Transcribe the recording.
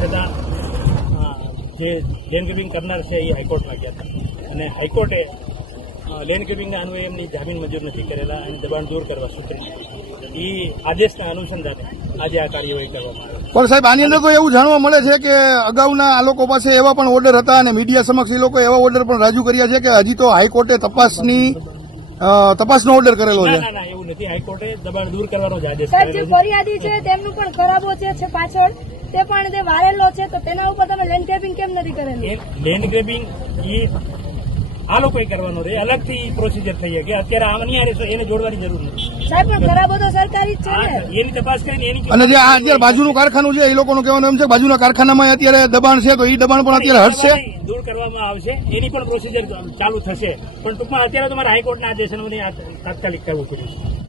છતાં જે land grabbing કરનાર છે એ હાઈકોર્ટમાં ગયા હતા અને હાઈકોર્ટે લેન્ડ ગ્રેબિંગના અન્વયે એમની જામીન મંજૂર નથી કરેલા અને દબાણ દૂર કરવા સૂચન એ આદેશના અનુસંધાને આજે આ કાર્યવાહી કરવામાં આવી. પણ સાહેબ આની અંદર તો એવું જાણવા મળે છે કે અગાઉના આ લોકો પાસે એવા પણ ઓર્ડર હતા અને મીડિયા સમક્ષ એ લોકો એવા ઓર્ડર પણ રજૂ કર્યા છે કે હજી તો હાઈકોર્ટે તપાસનો ઓર્ડર કરેલો છે. ના એવું નથી. હાઈકોર્ટે દબાણ દૂર કરવાનો જ આદેશ સાહેબ, જે કરેલો છે. ફરિયાદી છે તેમનું પણ ખરાબો છે પાછળ તે પણ જે વારેલો છે તો તેના ઉપર તમે લેન્ડ ગ્રેબિંગ કેમ નથી કરેલી? લેન્ડ ગ્રેબિંગ એ આ લોકોએ કરવાનો રહે, અલગથી પ્રોસિજર થઈ કે અત્યારે આમની એને જોડવાની જરૂર નથી. સાહેબ, પણ ખરાબો તો સરકારી જ છે ને. એની તપાસ કરીને એની અને જે આ અત્યારે બાજુનું કારખાનું છે એ લોકોનું કહેવાનું એમ છે બાજુના કારખાનામાં અત્યારે દબાણ છે તો એ દબાણ પણ અત્યારે હટશે. દૂર કરવામાં આવશે, એની પણ પ્રોસિજર ચાલુ થશે. પણ ટૂંકમાં અત્યારે તમારે હાઈકોર્ટના આદેશ તાત્કાલિક કરવું પડ્યું છે.